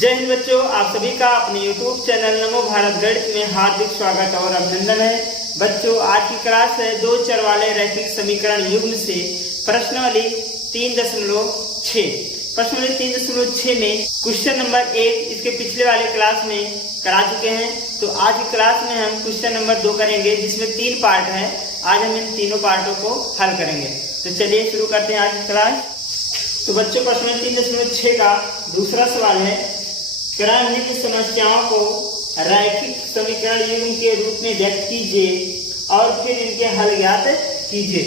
जय हिंद बच्चों, आप सभी का अपने YouTube चैनल नमो भारत गणित में हार्दिक स्वागत और अभिनंदन है। बच्चों, आज की क्लास है दो चर वाले रैखिक समीकरण युग्म से प्रश्नावली 3.6। प्रश्नावली 3.6 में क्वेश्चन नंबर 1 इसके पिछले वाले क्लास में करा चुके हैं। तो आज की क्लास में हम क्वेश्चन नंबर 2 करेंगे, जिसमें 3 पार्ट है। आज हम इन तीनों पार्टों को हल करेंगे। तो चलिए शुरू करते हैं आज की क्लास। तो बच्चों, प्रश्न 3.6 का दूसरा सवाल है, निम्न समस्याओं को रैखिक समीकरण युग्म के रूप में व्यक्त कीजिए और फिर इनके हल ज्ञात कीजिए।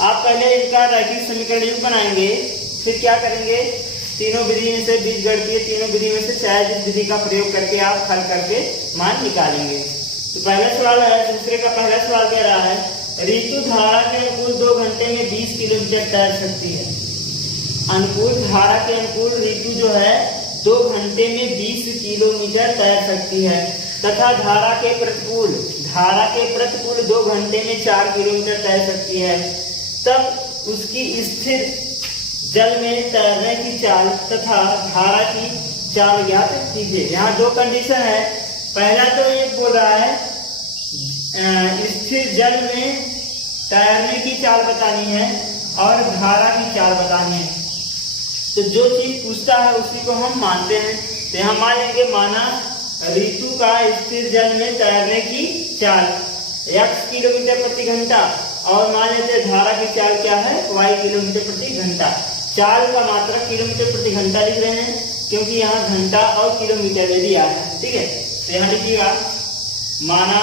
आप पहले इनका रैखिक समीकरण युग्म बनाएंगे, फिर क्या करेंगे, तीनों विधि में से बीजगणितीय तीनों विधि में से चाहे जिस विधि का प्रयोग करके आप हल करके मान निकालेंगे। तो पहला सवाल है, दूसरे का पहला सवाल कह रहा है, ऋतु धारा के अनुकूल 2 घंटे में 20 किलोमीटर तैर सकती है। अनुकूल धारा के अनुकूल ऋतु जो है 2 घंटे में 20 किलोमीटर तैर सकती है तथा धारा के प्रतिकूल 2 घंटे में 4 किलोमीटर तैर सकती है। तब उसकी स्थिर जल में तैरने की चाल तथा धारा की चाल ज्ञात कीजिए। यहाँ 2 कंडीशन है। पहला तो ये बोल रहा है स्थिर जल में तैरने की चाल बतानी है और धारा की चाल बतानी है। तो जो चीज पूछता है उसी को हम मानते हैं। तो यहाँ मान लेंगे, माना ऋतु का स्थिर जल में तैरने की चाल x किलोमीटर प्रति घंटा और मान लेते हैं धारा की चाल क्या है, y किलोमीटर प्रति घंटा। चाल का मात्रक किलोमीटर प्रति घंटा लिख रहे हैं क्योंकि यहाँ घंटा और किलोमीटर में दिया है। ठीक है, तो यहाँ लिखिएगा, माना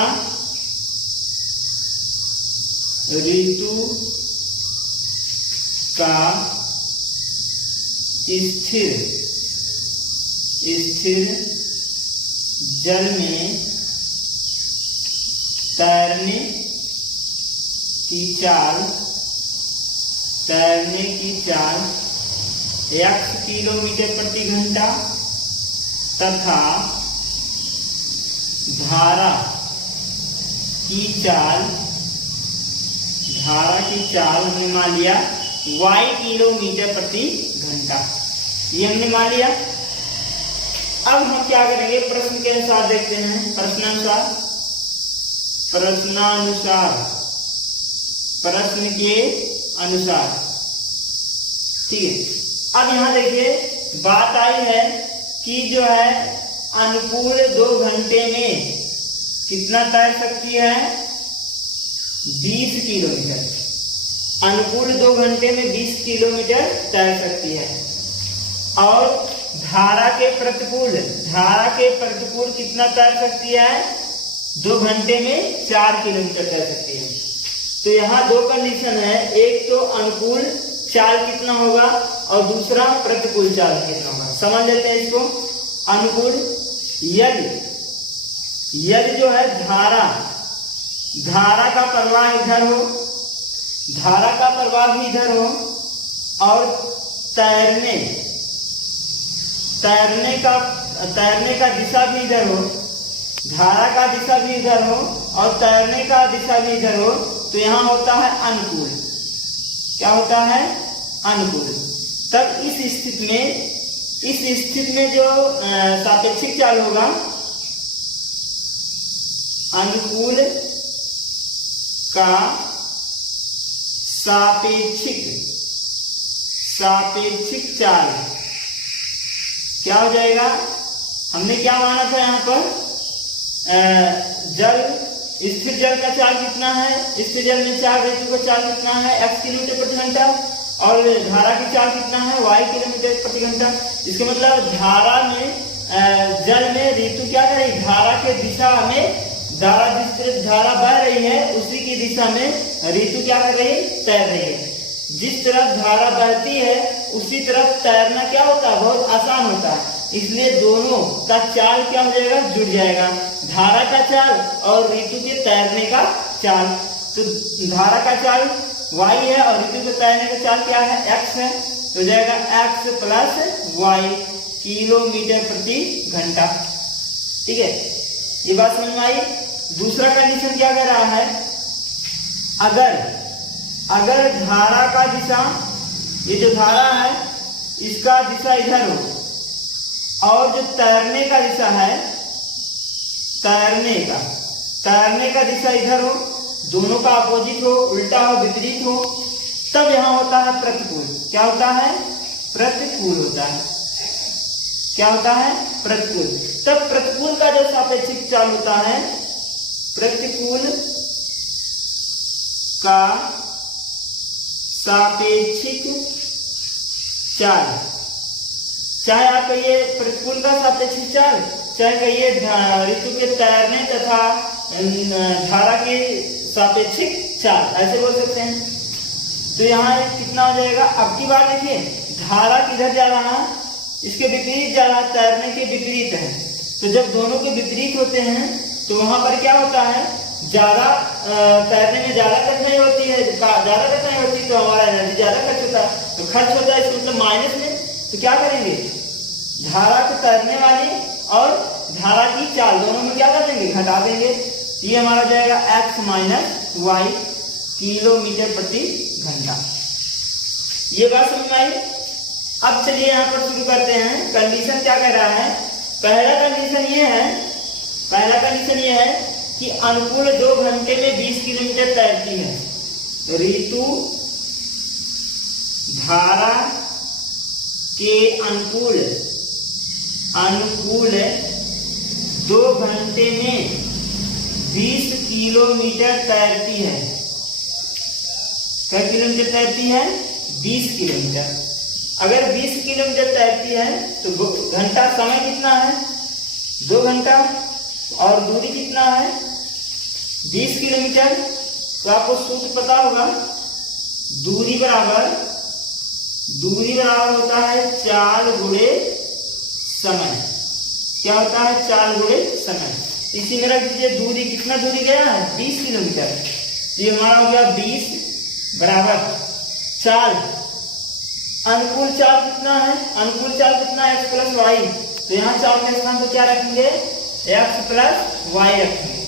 ऋतु का स्थिर जल में तैरने की चाल x किलोमीटर प्रति घंटा तथा धारा की चाल हमने मान लिया y किलोमीटर प्रति घंटा, ये हमने मान लिया। अब हम क्या करेंगे, प्रश्न के अनुसार देखते हैं। प्रश्न के अनुसार। ठीक है, अब यहाँ देखिए बात आई है कि जो है अनुकूल 2 घंटे में कितना तैर सकती है, 20 किलोमीटर। अनुकूल 2 घंटे में 20 किलोमीटर तैर सकती है और धारा के प्रतिकूल कितना तैर सकती है, 2 घंटे में 4 किलोमीटर तैर सकती है। तो यहाँ 2 कंडीशन है, एक तो अनुकूल चाल कितना होगा और दूसरा प्रतिकूल चाल कितना होगा। समझ लेते हैं इसको। अनुकूल यदि जो है धारा का प्रवाह इधर हो, धारा का प्रवाह भी इधर हो और तैरने का दिशा भी इधर हो, धारा का दिशा भी इधर हो और तैरने का दिशा भी इधर हो, तो यहाँ होता है अनुकूल। क्या होता है, अनुकूल। तब इस स्थिति में जो सापेक्षिक चाल होगा, अनुकूल का सापेक्षिक चाल क्या हो जाएगा, हमने क्या माना था यहाँ पर, स्थिर जल का चाल कितना है, स्थिर जल में 4 ऋतु का चाल कितना है, x किलोमीटर प्रति घंटा और धारा की चाल कितना है, y किलोमीटर प्रति घंटा। इसका मतलब धारा में जल में ऋतु क्या कर रही, धारा के दिशा में जिस तरह धारा बह रही है उसी की दिशा में ऋतु क्या कर रही है, तैर रही है। जिस तरफ धारा बहती है उसी तरफ तैरना क्या होता है, बहुत आसान होता है। इसलिए दोनों का चाल क्या हो जाएगा, जुड़ जाएगा, धारा का चाल और ऋतु के तैरने का चाल। तो धारा का चाल y है और ऋतु के तैरने का चाल क्या है, x है। तो हो जाएगा x + y किलोमीटर प्रति घंटा। ठीक है, ये बात समझ में आई। दूसरा कंडीशन क्या कह रहा है, अगर धारा का दिशा, ये जो धारा है इसका दिशा इधर हो और जो तैरने का दिशा है, तैरने का दिशा इधर हो, दोनों का अपोजिट हो, उल्टा हो, विपरीत हो, तब यहां होता है प्रतिकूल। क्या होता है? प्रतिकूल होता है। क्या होता है? प्रतिकूल। तब प्रतिकूल का जो सापेक्षिक चाल होता है, प्रतिकूल का सापेक्षिक चाल, चाहे आप कहिए प्रतिकूल का सापेक्षिक चाल, चाहे कहिए ऋतु के तैरने तथा धारा के सापेक्षिक चाल, ऐसे बोल सकते हैं। तो यहाँ कितना हो जाएगा? अब की बार देखिए, धारा किधर जा रहा है? इसके विपरीत जा रहा है, तैरने के विपरीत है। तो जब दोनों के विपरीत होते हैं तो वहां पर क्या होता है? ज्यादा तैरने में ज्यादा कठिनाई होती है, तो हमारा एनर्जी ज्यादा खर्च होता है, तो खर्च होता है इसका मतलब माइनस में। तो क्या करेंगे? धारा को तैरने वाली और धारा की चाल दोनों में क्या कर देंगे? घटा देंगे। ये हमारा जाएगा x माइनस वाई किलोमीटर प्रति घंटा। ये बात समझ में आई? अब चलिए यहाँ पर शुरू करते हैं। कंडीशन क्या कह रहा है? पहला कंडीशन ये है कि अनुकूल 2 घंटे में 20 किलोमीटर तैरती है। ऋतु धारा के अनुकूल 2 घंटे में 20 किलोमीटर तैरती है। क्या किलोमीटर तैरती है? 20 किलोमीटर। अगर 20 किलोमीटर तैरती है तो घंटा, समय कितना है? 2 घंटा। और दूरी कितना है? 20 किलोमीटर। तो आपको सूत्र पता होगा, दूरी बराबर होता है चाल गुणे समय। क्या होता है? चाल गुणे समय। इसी में रख दीजिए दूरी। कितना दूरी गया है? 20 किलोमीटर। ये हमारा हो गया 20 बराबर चाल। अनुकूल चाल कितना है? अनुकूल चाल कितना है? x plus y. तो यहाँ चाल के स्थान पर क्या रखेंगे? x प्लस वाई रखेंगे।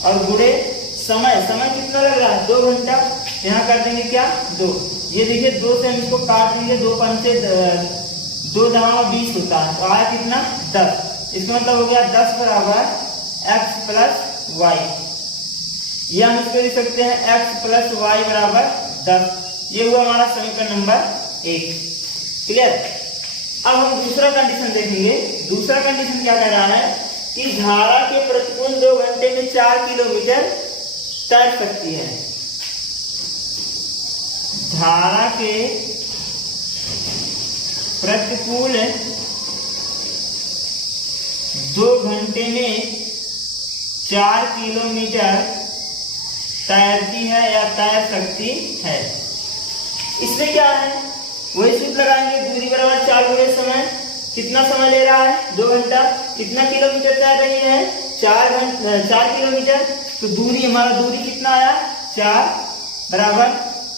और गुणे समय कितना लग रहा है? 2 घंटा। यहाँ कर देंगे क्या? 2। ये देखिए 2 से हम इसको काट देंगे, 2 पंचे 2 दहावा 20 होता है, तो आया कितना? 10। इसका मतलब हो गया 10 बराबर x प्लस वाई। ये हम इसको लिख सकते हैं x प्लस वाई बराबर 10। ये हुआ हमारा समीकरण नंबर 1। क्लियर? अब हम दूसरा कंडीशन देखेंगे। दूसरा कंडीशन क्या कह रहा है कि धारा के प्रतिकूल 2 घंटे में 4 किलोमीटर तैर सकती है। धारा के प्रतिकूल 2 घंटे में 4 किलोमीटर तैरती है या तैर सकती है। इसमें क्या है? वही सूत्र लगाएंगे, दूरी बराबर 4 गुणे समय। कितना समय ले रहा है? 2 घंटा। कितना किलोमीटर तैर रही है? 4 किलोमीटर। तो दूरी, हमारा दूरी कितना आया? 4 बराबर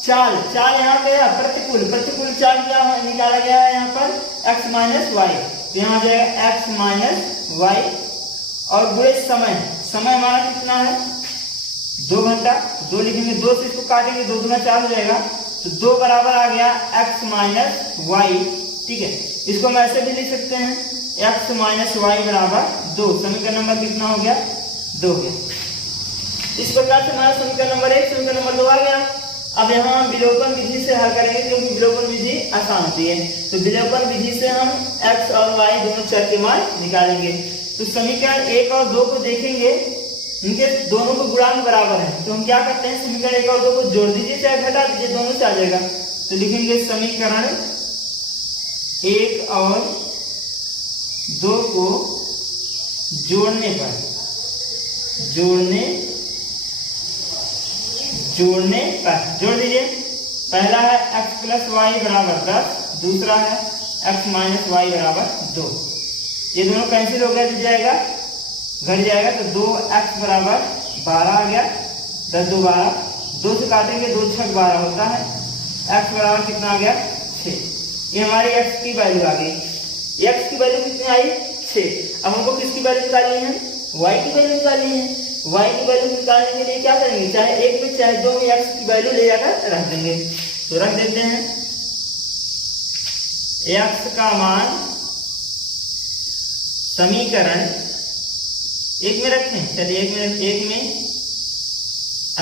चाल यहाँ पे है प्रतिकूल चाल क्या निकाला गया है यहाँ पर? x minus y. तो यहाँ आ जाएगा x माइनस वाई और गुणे समय हमारा कितना है? 2 घंटा। 2 लिखेंगे, 2 से इसको काटेंगे, 2 दूना 4 हो जाएगा। तो 2 बराबर आ गया x माइनस वाई। ठीक है, इसको हम ऐसे भी लिख सकते हैं x माइनस वाई बराबर 2। समीकरण नंबर कितना हो गया? 2 हो गया। इस प्रकार से हमारा समीकरण नंबर 1 समीकरण नंबर 2 आ गया। अब यहाँ हम विलोपन विधि से हल करेंगे, क्योंकि विलोपन विधि आसान होती है। तो विलोपन विधि से हम x और y दोनों चर के मान निकालेंगे। तो समीकरण 1 और 2 को देखेंगे, इनके दोनों को गुणांक बराबर है। तो हम क्या करते हैं? समीकरण 1 और 2 को जोड़ दीजिए चाहे घटा दीजिए, दोनों से आ जाएगा। तो लिखेंगे समीकरण 1 और 2 को जोड़ने पर जोड़ दीजिए। पहला है x प्लस वाई बराबर 10, दूसरा है x माइनस वाई बराबर 2। ये दोनों कैंसिल हो गया, जुड़ जाएगा, घट जाएगा। तो 2x बराबर 12 आ गया। 10 2 12, 2 से काटेंगे, 2 6 12 होता है। x बराबर कितना आ गया? 6। ये हमारी x की वैल्यू आ गई। x की वैल्यू कितनी आई? 6। अब हमको किसकी वैल्यू निकालनी है? y की वैल्यू निकालनी है। y की वैल्यू निकालने के लिए क्या करेंगे? चाहे 1 में चाहे 2 में x की वैल्यू ले जाकर रख देंगे। तो रख देते हैं x का मान समीकरण एक में रखें, चलिए एक में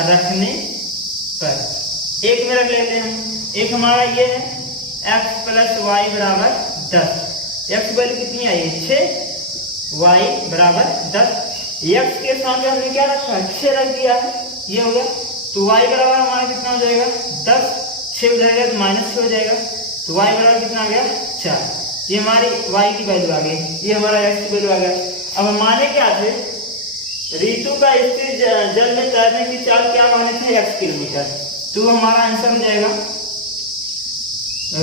रखने पर एक में रख लेते हैं हम। एक हमारा ये है x प्लस वाई बराबर 10। x वैल्यू कितनी आई है 6, y बराबर 10। x के सामने हमने क्या रखा है 6 रख दिया है, ये हो गया। तो y बराबर हमारा कितना हो जाएगा 10, 6 उधर गया तो -6 हो जाएगा। तो y बराबर कितना आ गया 4। ये हमारी y की वैल्यू आ गई, ये हमारा x की वैल्यू आ गया। अब हम माने क्या थे, ऋतु का स्थिर जल में तैरने की चाल क्या माने थे x किलोमीटर। तो हमारा आंसर हो जाएगा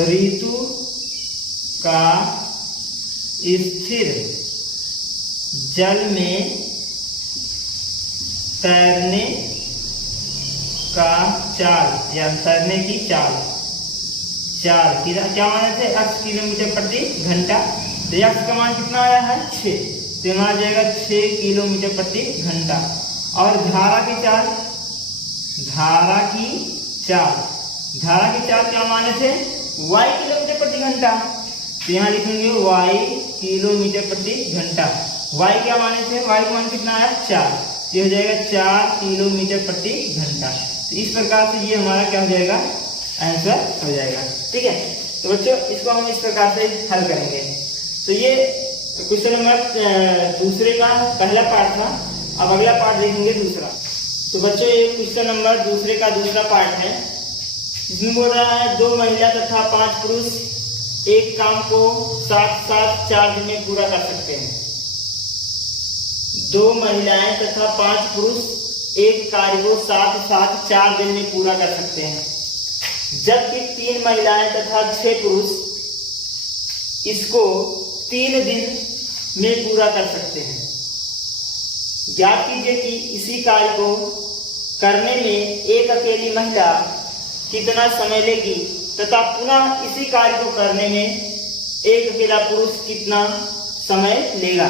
ऋतु का स्थिर जल में तैरने का चाल या तैरने की चाल क्या माने थे 8 किलोमीटर प्रति घंटा। तो x का मान कितना आया है 6, तो यहाँ आ जाएगा 6 किलोमीटर प्रति घंटा। और धारा की चाल क्या माने थे y किलोमीटर प्रति घंटा। तो यहाँ लिखेंगे y किलोमीटर प्रति घंटा। y क्या माने थे, y का मान कितना आया 4, ये हो जाएगा 4 किलोमीटर प्रति घंटा। तो इस प्रकार से ये हमारा क्या हो जाएगा आंसर हो जाएगा। ठीक है, तो बच्चों इसको हम इस प्रकार से हल करेंगे। तो ये क्वेश्चन नंबर दूसरे का पहला पार्ट था। अब अगला पार्ट देखेंगे दूसरा। तो बच्चों ये क्वेश्चन नंबर दूसरे का दूसरा पार्ट है। इसमें बोल रहा है 2 महिला तथा 5 पुरुष एक काम को साथ साथ 4 दिन में पूरा कर सकते हैं। 2 महिलाएं तथा 5 पुरुष एक कार्य को साथ साथ 4 दिन में पूरा कर सकते हैं, जबकि 3 महिलाएं तथा 6 पुरुष इसको 3 दिन में पूरा कर सकते हैं। ज्ञात कीजिए कि इसी कार्य को करने में एक अकेली महिला कितना समय लेगी तथा पुनः इसी कार्य को करने में एक अकेला पुरुष कितना समय लेगा।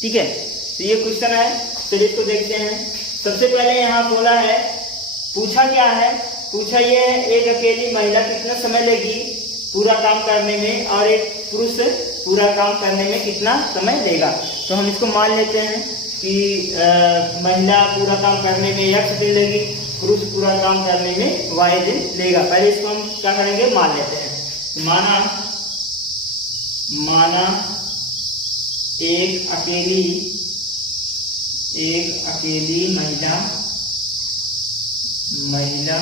ठीक है, तो ये क्वेश्चन है, चलिए इसको देखते हैं। सबसे पहले यहाँ बोला है, पूछा क्या है, पूछा ये है एक अकेली महिला कितना समय लेगी पूरा काम करने में और एक पुरुष पूरा काम करने में कितना समय लेगा। तो हम इसको मान लेते हैं कि महिला पूरा काम करने में x दिन लेगी, पुरुष पूरा काम करने में y दिन लेगा। पहले इसको हम क्या करेंगे मान लेते हैं। माना एक अकेली महिला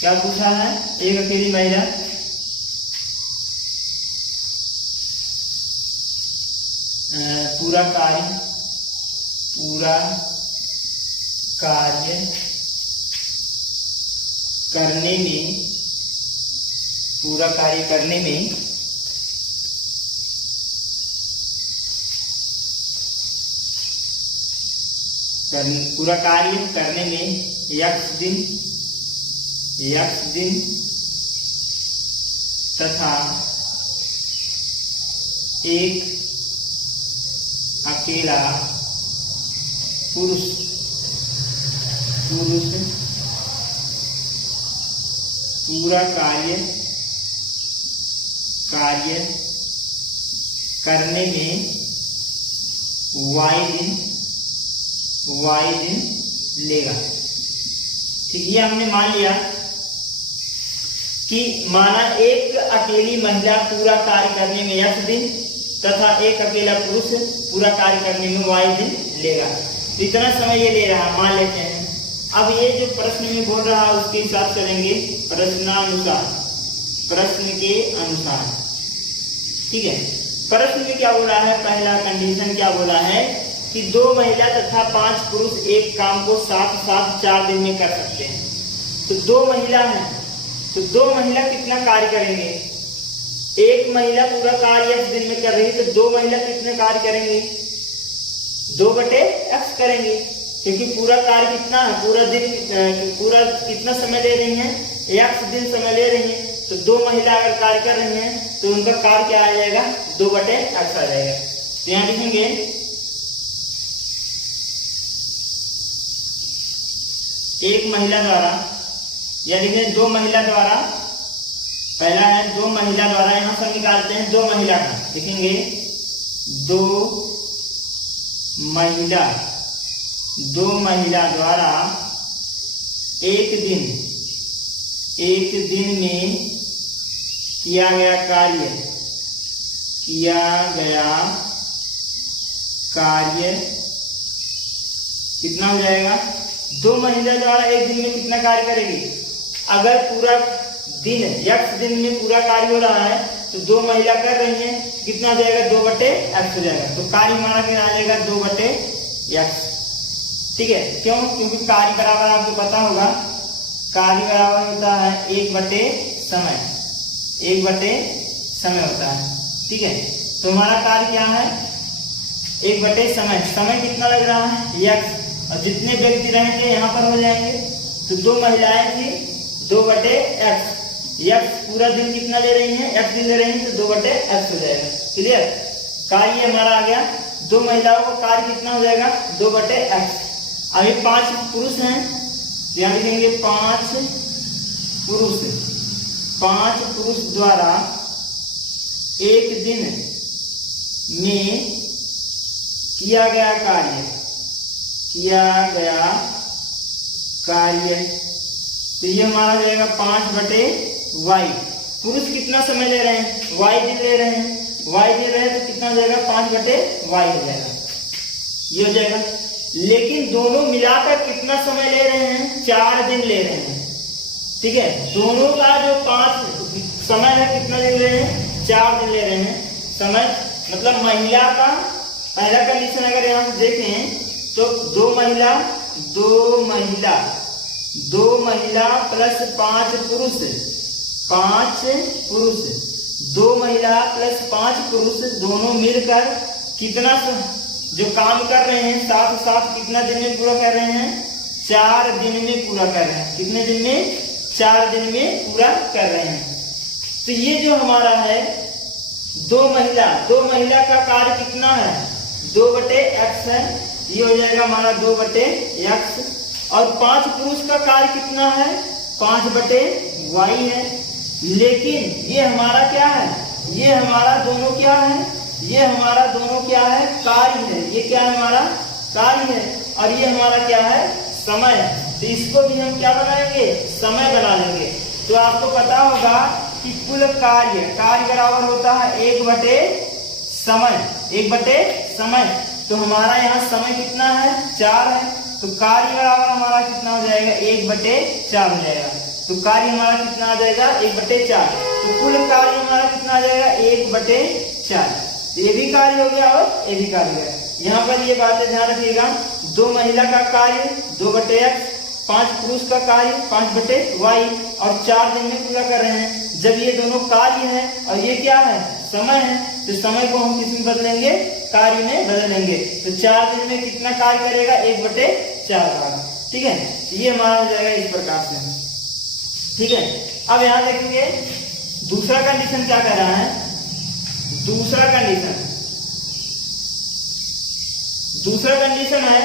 क्या पूछा है, एक अकेली महिला पूरा कार्य करने में x दिन तथा एक अकेला पुरुष पूरा कार्य करने में y दिन लेगा। ठीक, ये हमने मान लिया कि माना एक अकेली महिला पूरा कार्य करने में x दिन तथा एक अकेला पुरुष पूरा कार्य करने में y दिन लेगा। तो इतना समय ये ले रहा, मान लेते हैं। अब ये जो प्रश्न में बोल रहा है उसके हिसाब चलेंगे, प्रश्न के अनुसार। ठीक है, प्रश्न में क्या बोला है, पहला कंडीशन क्या बोला है कि 2 महिला तथा 5 पुरुष एक काम को साथ साथ 4 दिन में कर सकते हैं। तो 2 महिला है, तो 2 महिला कितना कार्य करेंगे, एक महिला पूरा कार्य x दिन में कर रही है, तो 2 महिला कितने कार्य करेंगे 2/x करेंगे, क्योंकि पूरा कार्य कितना है, पूरा दिन पूरा कितना समय ले रही हैं, x दिन समय ले रही हैं। तो 2 महिला अगर कार्य कर रही हैं तो उनका कार्य क्या आ जाएगा 2/x आ जाएगा। तो यहाँ लिखेंगे एक महिला द्वारा, या लिखें 2 महिला द्वारा, पहला है 2 महिला द्वारा, यहाँ से निकालते हैं 2 महिला का, लिखेंगे दो महिला द्वारा एक दिन में किया गया कार्य कितना हो जाएगा? दो महिला द्वारा एक दिन में कितना कार्य करेगी? अगर पूरा दिन x दिन में पूरा कार्य हो रहा है तो दो महिला कर रही हैं, कितना हो जाएगा? 2/x हो जाएगा। तो कार्य हमारा कितना आ जाएगा? 2/x। ठीक है, क्यों? क्योंकि कार्य बराबर आपको पता होगा, कार्य बराबर होता है 1/समय होता है। ठीक है, तो हमारा कार्य क्या है? 1/समय। समय कितना लग रहा है? x। और जितने व्यक्ति रहेंगे यहाँ पर हो जाएंगे, तो दो महिलाएं थी, 2/x। x पूरा दिन कितना ले रही हैं? x दिन ले रही हैं, तो 2/x हो जाएगा। क्लियर? कार्य हमारा आ गया। दो महिलाओं का कार्य कितना हो जाएगा? 2/x। अभी 5 पुरुष हैं, यहाँ लिखेंगे 5 पुरुष द्वारा एक दिन में किया गया कार्य, तो ये हमारा हो जाएगा 5/y। पुरुष कितना समय ले रहे हैं? y दिन ले रहे हैं, तो कितना हो जाएगा? 5/y हो जाएगा, ये हो जाएगा। लेकिन दोनों मिलाकर कितना समय ले रहे हैं? 4 दिन ले रहे हैं। ठीक है, दोनों का जो 5 समय है कितना ले रहे हैं? 4 दिन ले रहे हैं समय। मतलब महिला का पहला कंडीशन अगर यहाँ से देखें तो दो महिला प्लस 5 पुरुष, 2 महिला प्लस 5 पुरुष दोनों मिलकर कितना जो काम कर रहे हैं साथ कितना दिन में पूरा कर रहे हैं? 4 दिन में पूरा कर रहे हैं। कितने दिन में? 4 दिन में पूरा कर रहे हैं। तो ये जो हमारा है दो महिला का कार्य कितना है? 2/x है, ये हो जाएगा हमारा 2/x। और 5 पुरुष का कार्य कितना है? 5/y है। लेकिन ये हमारा क्या है? ये हमारा दोनों क्या है? कार्य है। ये क्या है? हमारा कार्य है। और ये हमारा क्या है? समय। तो इसको भी हम क्या बनाएंगे? समय बना लेंगे। तो आपको पता होगा कि कुल कार्य बराबर होता है 1/समय। तो हमारा यहाँ समय कितना है? 4 है। तो कार्य बराबर हमारा कितना हो जाएगा? 1/4 हो जाएगा। तो कार्य हमारा कितना आ जाएगा? 1/4। तो कुल कार्य हमारा कितना आ जाएगा? 1/4। ये भी कार्य हो गया और ये भी कार्य हो गया। यहाँ पर ये बातें ध्यान रखिएगा, दो महिला का कार्य 2/x, 5 पुरुष का कार्य 5/y और 4 दिन में पूरा कर रहे हैं। जब ये दोनों कार्य है और ये क्या है? समय है, तो समय को हम किस में बदलेंगे? कार्य में बदलेंगे। तो 4 दिन में कितना कार्य करेगा? 1/4 कार्य। ठीक है, ये हमारा हो जाएगा इस प्रकार से। ठीक है, अब यहाँ देखेंगे दूसरा कंडीशन क्या कह रहा है? दूसरा कंडीशन है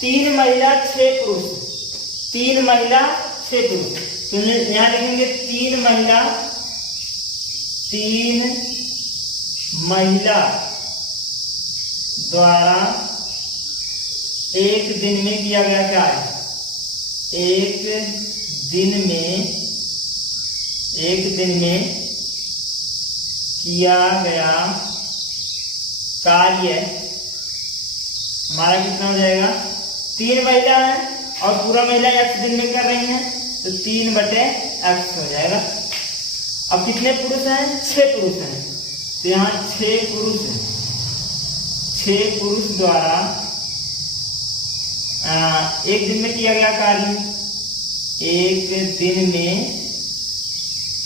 3 महिला 6 पुरुष। तो यहाँ लिखेंगे 3 महिला द्वारा एक दिन में किया गया कार्य। एक दिन में किया गया कार्य हमारा कितना हो जाएगा? 3 महिला है और पूरा महिला x दिन में कर रही हैं, तो 3/x हो जाएगा। अब कितने पुरुष हैं? 6 पुरुष हैं। तो यहाँ 6 पुरुष द्वारा एक दिन में किया गया कार्य। एक दिन में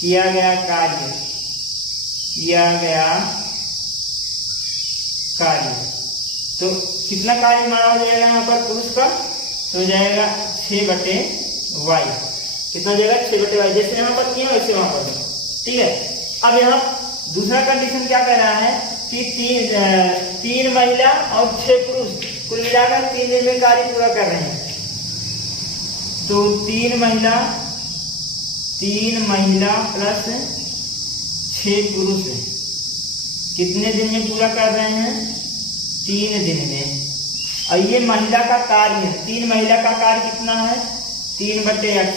किया गया कार्य तो कितना कार्य हमारा हो जाएगा यहाँ पर पुरुष का? तो हो जाएगा 6/y। कितना हो जाएगा? 6/y। जैसे यहाँ पर किया वैसे वहां पर। ठीक है, अब यहाँ दूसरा कंडीशन क्या कह रहा है कि 3 महिला और 6 पुरुष कुल मिलाकर 3 दिन में कार्य पूरा कर रहे हैं। तो 3 महिला प्लस 6 पुरुष कितने दिन में पूरा कर रहे हैं? 3 दिन में। और ये महिला का कार्य है, 3 महिला का कार्य कितना है 3/x,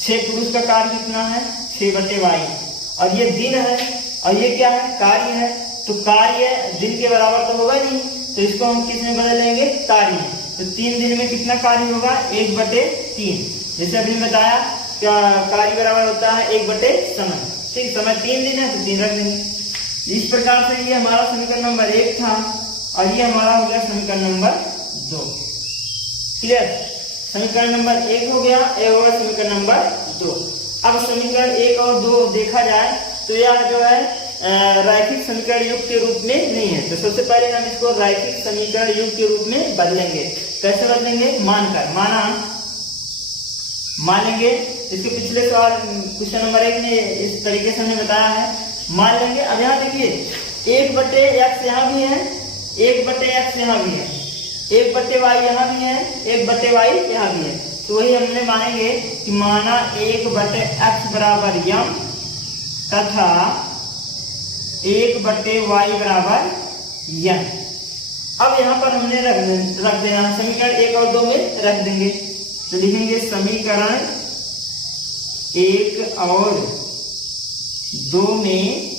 6 पुरुष का कार्य कितना है 6/y, और ये दिन है और ये क्या है कार्य है। तो कार्य दिन के बराबर तो होगा नहीं, तो इसको हम किस में बदल लेंगे कार्य। तो 3 दिन में कितना कार्य होगा 1/3। जैसे अभी बताया क्या कार्य बराबर होता है 1/समय। ठीक, समय 3 दिन है तो 3 रख देंगे। इस प्रकार से ये हमारा समीकरण नंबर 1 था और ये हमारा हो गया समीकरण नंबर 2। क्लियर, समीकरण नंबर 1 हो गया, ये होगा समीकरण नंबर 2। अब समीकरण 1 और 2 देखा जाए तो यह जो है रैखिक समीकरण युग के रूप में नहीं है। तो सबसे पहले हम इसको रैखिक समीकरण युग के रूप में बदलेंगे। कैसे बदलेंगे, मान लेंगे। इसके पिछले सवाल क्वेश्चन नंबर 1 में इस तरीके से हमने बताया है, मान लेंगे। अब यहाँ देखिए 1/x यहाँ भी है, 1/x यहाँ भी है, 1/y यहाँ भी है, 1/y यहाँ भी है। तो वही हमने मानेंगे कि माना 1/x बराबर यम तथा 1/y बराबर यन। अब यहाँ पर हमने रख देना है, समीकरण 1 और 2 में रख देंगे। तो लिखेंगे समीकरण 1 और 2 में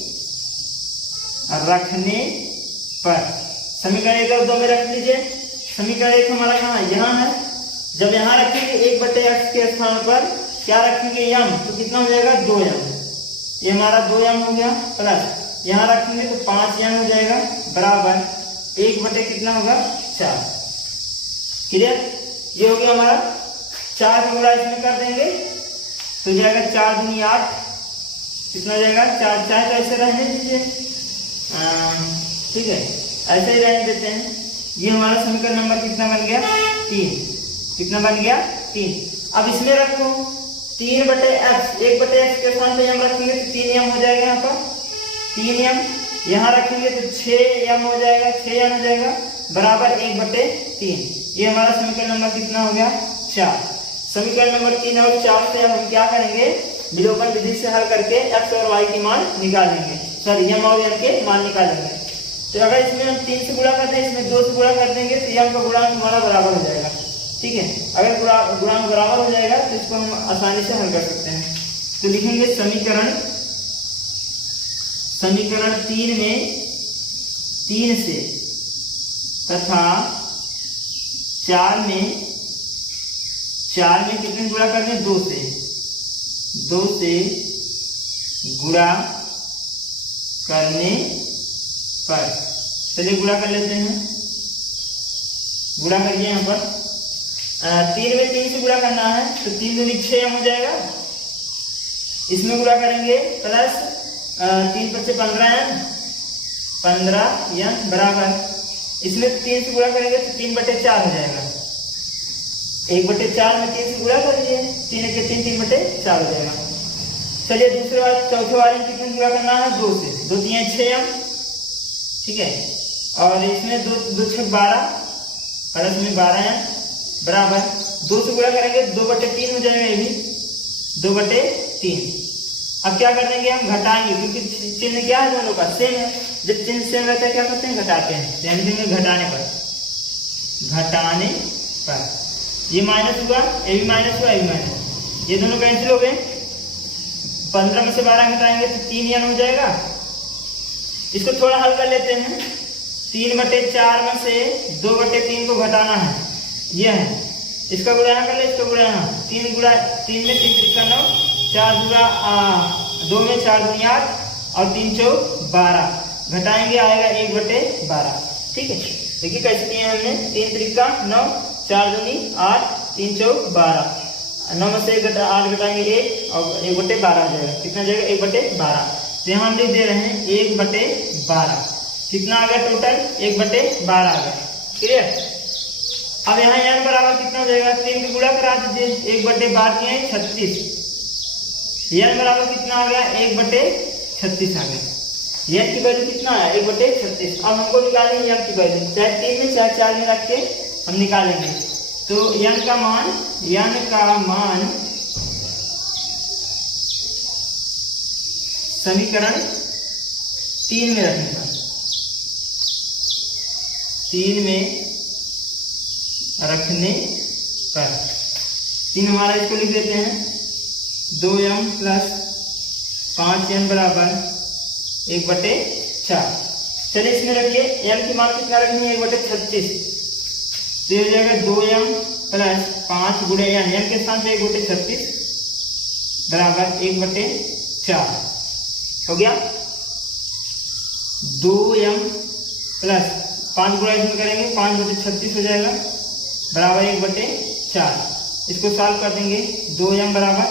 रखने पर, समीकरण 1 और 2 में रख लीजिए। समीकरण 1 हमारा कहाँ है, यहाँ है। जब यहाँ रखेंगे 1/x के स्थान पर क्या रखेंगे यम, तो कितना हो जाएगा 2m। ये हमारा 2m हो गया, प्लस यहाँ रखेंगे तो 5m हो जाएगा बराबर 1 कितना होगा 4। क्लियर, ये हो गया हमारा 4 का गुणा इसमें कर देंगे तो जाएगा 4 दूनी 8, कितना हो जाएगा 4 4। तो ऐसे रहने दीजिए, ठीक है, ऐसे ही रहने देते हैं। ये हमारा समीकरण नंबर कितना बन गया 3। कितना बन गया 3। अब इसमें रखो 3/x, 1/x के स्थान पे हम रखेंगे तो 3m हो जाएगा, यहाँ पर 3m, यहाँ रखेंगे तो 6m हो जाएगा, 6m हो जाएगा बराबर 1/3। ये हमारा समीकरण नंबर कितना हो गया 4। समीकरण नंबर 3 और 4 से हम क्या करेंगे, विलोपन विधि से हल करके x और y की मान निकालेंगे, सॉरी m और n के मान निकालेंगे। तो अगर इसमें हम 3 से गुणा कर दें, इसमें 2 से गुणा कर देंगे तो m का गुणांक हमारा बराबर हो जाएगा। ठीक है, अगर गुणांक बराबर हो जाएगा तो इसको हम आसानी से हल कर सकते हैं। तो लिखेंगे समीकरण 3 में 3 से तथा 4 में कितने गुणा करने 2 से गुणा करने पर, चलिए गुणा कर लेते हैं। गुणा करिए, यहाँ पर 3 में 3 से गुणा करना है तो 3 दूनी 6 हो जाएगा। इसमें गुणा करेंगे प्लस 3 × 5 = 15 बराबर, इसमें 3 से गुणा करेंगे तो 3/4 हो जाएगा। 1/4 में 3 से गुणा कर लीजिए, 3 के 3 3/4 हो जाएगा। चलिए चौथे वाले में कितने गुणा करना है 2 से, 2 × 3 = 6m, ठीक है, और इसमें 2 × 6 = 12 प्लस में 12m बराबर 2 से गुणा करेंगे 2/3 हो जाएगा, ये भी 2/3। अब क्या कर देंगे हम घटाएंगे, क्योंकि चिन्ह क्या है दोनों का सेम है। जब चिन्ह सेम रहता है क्या करते हैं घटाते हैं, यानी देंगे घटाने पर ये माइनस हुआ, ये भी माइनस हुआ, ये भी माइनस, ये दोनों कैंसिल हो गए। 15 में से 12 घटाएंगे तो 3n हो जाएगा। इसको थोड़ा हल कर लेते हैं। 3/4 में से 2/3 को घटाना है, यह है, इसका गुणा यहाँ कर ले, इसका गुणा यहाँ, 3 में 3 × 9, 4 × 2 में 4 दूनी 8 और 3 × 4 = 12, घटाएंगे आएगा 1/12। ठीक है, देखिए कैसे किए हमने, 3 × 9, 4 दूनी 8, 3 × 4 = 12, 9 में से 8 घटाएंगे 1 और 1/12 हो जाएगा, कितना जाएगा 1/12। तो यहाँ हम लिख दे रहे हैं 1/12, कितना आ गया टोटल 1/12 आ गया। क्लियर, अब यहाँ n बराबर कितना हो जाएगा, 3 को गुणा करा दीजिए, 1/12 36, n बराबर कितना आ गया 1/36 आ गया। n की वैल्यू कितना है 1/36। अब हमको निकालेंगे n की वैल्यू, चाहे 3 में चाहे 4 में रख के हम निकालेंगे। तो n का मान समीकरण 3 में रखने पर 3 में रखने पर 3 हमारा इसको लिख देते हैं 2m प्लस 5m बराबर 1/4। चलिए इसमें रखिए m की मान कितना रखनी है 1/36, तो ये हो जाएगा 2m प्लस 5 गुणे m के स्थान पे 1/36 बराबर 1/4 हो गया। 2m प्लस 5 गुणा इसमें करेंगे 5/36 हो जाएगा बराबर 1/4। इसको सॉल्व कर देंगे 2m बराबर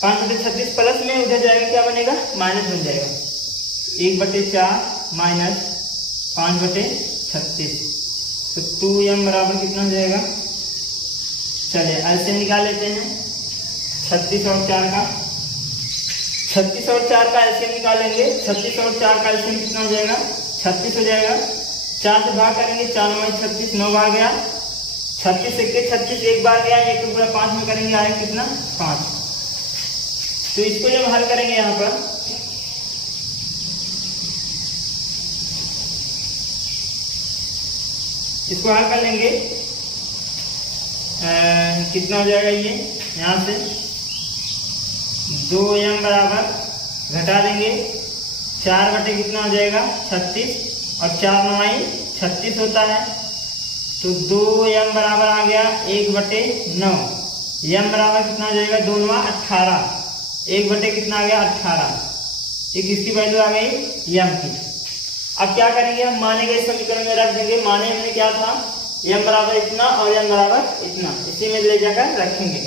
5/36 प्लस में उधर जाएगा क्या बनेगा माइनस बन जाएगा 1/4 माइनस 5/36, तो 2m बराबर कितना हो जाएगा। चलिए ऐसे निकाल लेते हैं 36 और 4 का, 36 और 4 का एलसीएम निकालेंगे। 36 और 4 का एलसीएम कितना हो जाएगा 36 हो जाएगा। 4 से भाग करेंगे 4 9 36 9 बार गया, 36 से 36 एक बार गया, 1 पूरा 5 में करेंगे आएगा कितना 5। तो इसको जब हल करेंगे यहाँ पर इसको हल कर लेंगे कितना हो जाएगा ये यहाँ से 2m बराबर घटा देंगे 4 बटे कितना हो जाएगा 36 और 4 9 36 होता है, तो 2m बराबर आ गया 1/9। m बराबर कितना हो जाएगा 2 9 18, 1 बटे कितना आ गया 18। ये किसकी वैल्यू आ गई m की। अब क्या करेंगे हम माने गए समीकरण में रख देंगे। माने हमने क्या था m बराबर इतना और m बराबर इतना, इसी में ले जाकर रखेंगे।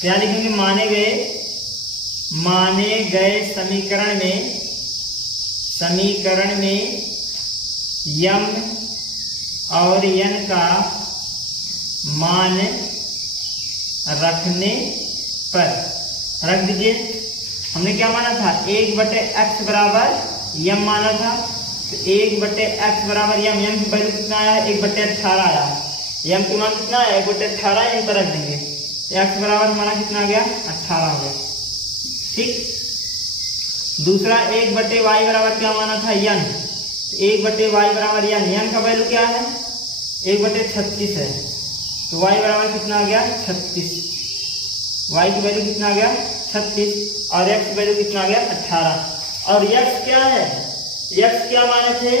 क्या लिखेंगे माने गए समीकरण में m और n का मान रखने पर रख दीजिए। हमने क्या माना था 1/x बराबर m माना था, तो 1/x बराबर m की वैल्यू कितना आया है 1/18 आया है। m की मान कितना है 1/18, यहीं पर रख देंगे। x बराबर हमारा कितना आ गया 18 हो गया। ठीक, दूसरा 1/y बराबर क्या माना था n, 1/y बराबर n का वैल्यू क्या है 1/36 है, तो y बराबर कितना आ गया 36, y की वैल्यू कितना आ गया 36 और x की वैल्यू कितना आ गया 18। और x क्या है, x क्या माने थे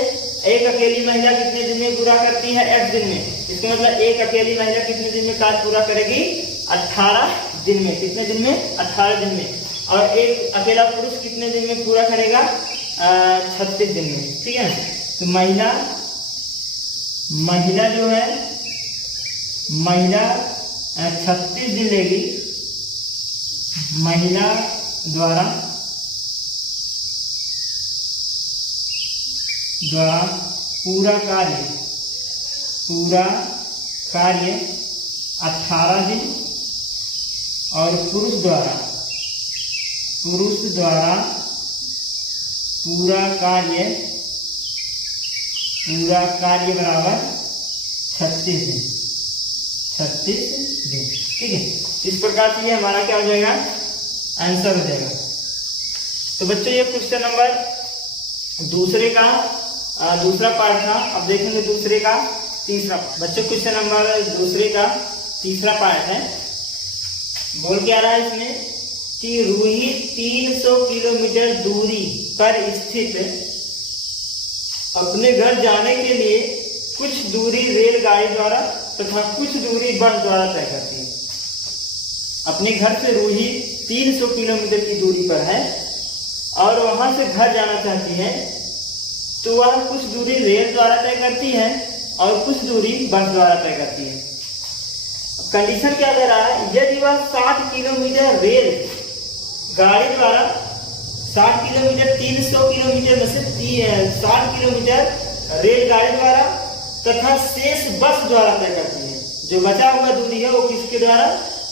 एक अकेली महिला कितने दिन में पूरा करती है x दिन में। इसका मतलब एक अकेली महिला कितने दिन में कार्य पूरा करेगी 18 दिन में। कितने दिन में 18 दिन में। और एक अकेला पुरुष कितने दिन में पूरा करेगा 36 दिन में। ठीक है, तो महिला जो है महिला 36 दिन लेगी। महिला द्वारा पूरा कार्य 18 दिन और पुरुष द्वारा पूरा कार्य बराबर 36 दिन। ठीक है, इस प्रकार से ये हमारा क्या हो जाएगा आंसर हो जाएगा। तो बच्चों ये क्वेश्चन नंबर दूसरा पार्ट था। अब देखेंगे दूसरे का तीसरा। बच्चों क्वेश्चन नंबर दूसरे का तीसरा पार्ट है। बोल क्या रहा है इसमें कि रूही 300 किलोमीटर दूरी पर स्थित अपने घर जाने के लिए कुछ दूरी रेलगाड़ी द्वारा तथा कुछ दूरी बस द्वारा तय करती है। अपने घर से रूही 300 किलोमीटर की दूरी पर है और वहां से घर जाना चाहती है, तो वह कुछ दूरी रेल द्वारा तय करती है और कुछ दूरी बस द्वारा तय करती है। कंडीशन क्या दे रहा है, यदि वह 60 किलोमीटर रेल गाड़ी द्वारा 60 किलोमीटर 300 किलोमीटर में से 60 किलोमीटर रेलगाड़ी द्वारा तथा शेष बस द्वारा तय करती है। जो बचा हुआ दूरी है वो किसके द्वारा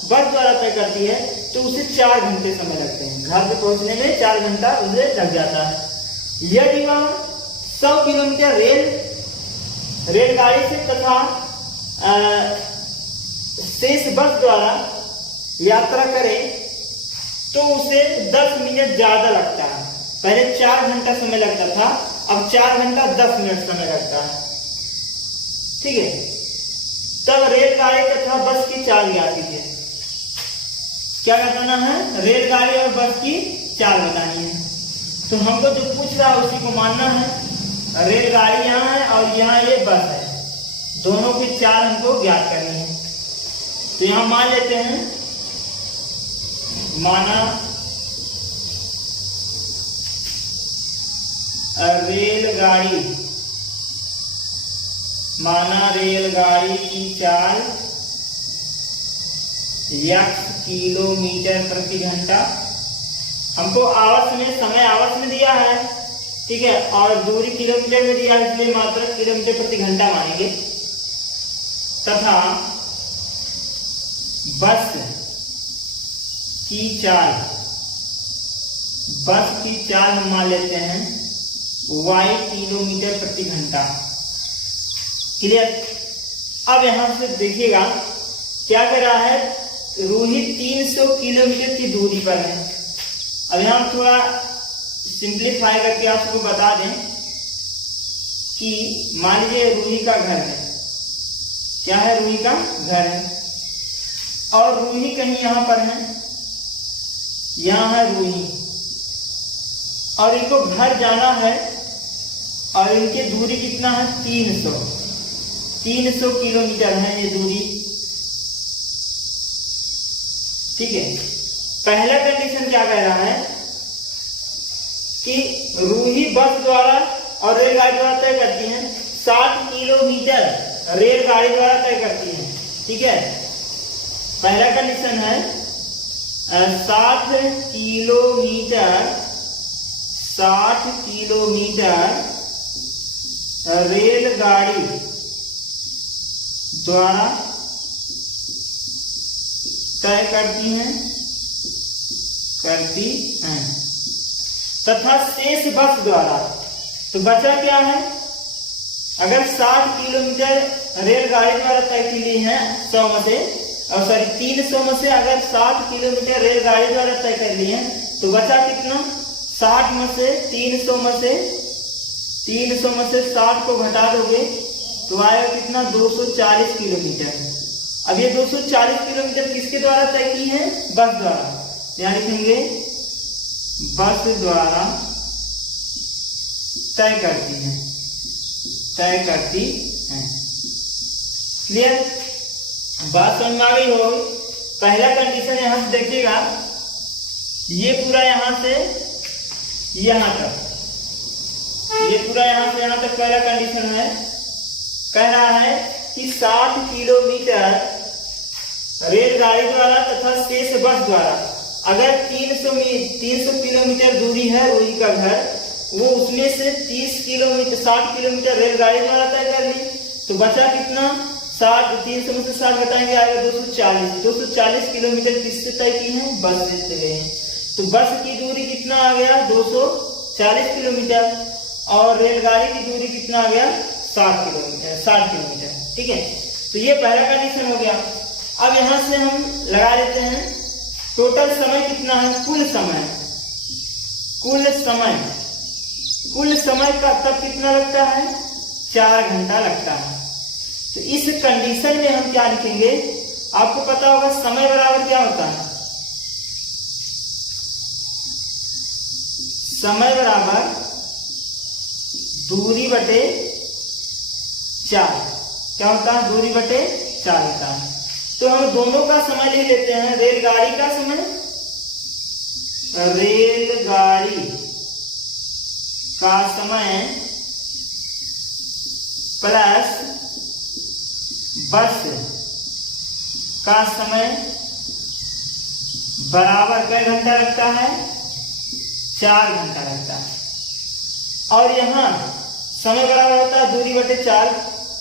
बस द्वारा तय करती है, तो उसे 4 घंटे समय लगते हैं। घर पे पहुंचने में 4 घंटा उसे लग जाता है। यदि वह 100 किलोमीटर रेलगाड़ी से तथा शेष बस द्वारा यात्रा करे तो उसे 10 मिनट ज्यादा लगता है। पहले 4 घंटा समय लगता था, अब 4 घंटा 10 मिनट समय लगता है। ठीक है। तब रेलगाड़ी तथा बस की चाल ज्ञात कीजिए। क्या बताना है? रेलगाड़ी और बस की चाल बतानी है। तो हमको जो पूछ रहा है उसी को मानना है। रेलगाड़ी यहाँ है और यहाँ ये बस है, दोनों की चाल हमको ज्ञात करनी है। तो यहाँ मान लेते हैं, माना रेलगाड़ी, माना रेलगाड़ी की चाल x किलोमीटर प्रति घंटा। हमको आवर्स में, समय आवर्स में दिया है, ठीक है, और दूरी किलोमीटर में दिया है, इसलिए मात्रक किलोमीटर प्रति घंटा मानेंगे। तथा बस की चाल, बस की चाल हम मान लेते हैं y किलोमीटर प्रति घंटा। क्लियर? अब यहां से देखिएगा क्या कर रहा है, रूही 300 किलोमीटर की दूरी पर है। अब यहां हम थोड़ा सिंप्लीफाई करके आपको बता दें कि मान लीजिए रूही का घर है, क्या है? रूही का घर है, और रूही कहीं यहां पर है, यहां है रूही, और इनको घर जाना है, और इनकी दूरी कितना है? 300 किलोमीटर है ये दूरी, ठीक है। पहला कंडीशन क्या कह रहा है कि रूही बस द्वारा और रेलगाड़ी द्वारा तय करती हैं, 60 किलोमीटर रेलगाड़ी द्वारा तय करती हैं, ठीक है। पहला कंडीशन है 60 किलोमीटर रेलगाड़ी द्वारा तय करती हैं तथा शेष बस द्वारा। तो बचा क्या है? अगर 60 किलोमीटर रेलगाड़ी द्वारा तय की ली है 100 में से, और सॉरी 300 में से अगर 60 किलोमीटर रेलगाड़ी द्वारा तय कर ली है, तो बचा कितना? 60 में से 300 में से 60 को घटा दोगे तो आएगा कितना? 240 किलोमीटर। अब ये 240 किलोमीटर किसके द्वारा तय की है? बस द्वारा। यहाँ लिखेंगे बस द्वारा तय करती है। क्लियर? बात समझ में आ गई होगी। पहला कंडीशन यहां से देखिएगा, ये पूरा यहां से यहां तक, ये पूरा यहां से यहां तक पहला कंडीशन है। कह रहा है कि 60 किलोमीटर रेलगाड़ी द्वारा तथा शेष बस द्वारा। अगर 300 किलोमीटर दूरी है रूही का घर, वो उसमें से 60 किलोमीटर रेलगाड़ी द्वारा तय कर ली, तो बचा कितना? 300 में से 60 घटाएंगे आएगा 240 किलोमीटर किससे तय की है? बस से चले हैं। तो बस की दूरी कितना आ गया? 240 किलोमीटर, और रेलगाड़ी की दूरी कितना आ गया? 60 किलोमीटर, ठीक है। तो ये पहला कंडीशन हो गया। अब यहां से हम लगा लेते हैं टोटल समय कितना है? कुल समय का तब कितना लगता है? 4 घंटा लगता है। तो इस कंडीशन में हम क्या लिखेंगे? आपको पता होगा समय बराबर क्या होता है? समय बराबर दूरी बटे 4। क्या होता है? दूरी बटे 4 होता है। तो हम दोनों का समय लिख लेते हैं। रेलगाड़ी का समय, रेलगाड़ी का समय प्लस बस का समय बराबर कै घंटा लगता है? 4 घंटा लगता है। और यहाँ समय बराबर होता है दूरी बटे 4।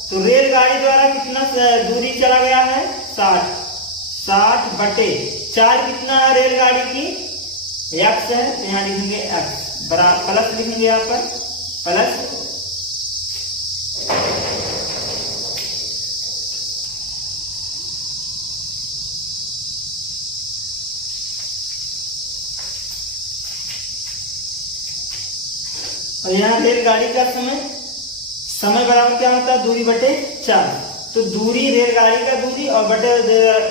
तो रेलगाड़ी द्वारा कितना दूरी चला गया है? 60 बटे 4 कितना है रेलगाड़ी की? x है, तो यहाँ लिखेंगे x बराबर प्लस लिखेंगे यहाँ पर प्लस और यहाँ रेलगाड़ी का समय समय बराबर क्या होता है, दूरी बटे 4। तो दूरी रेलगाड़ी का दूरी और बटे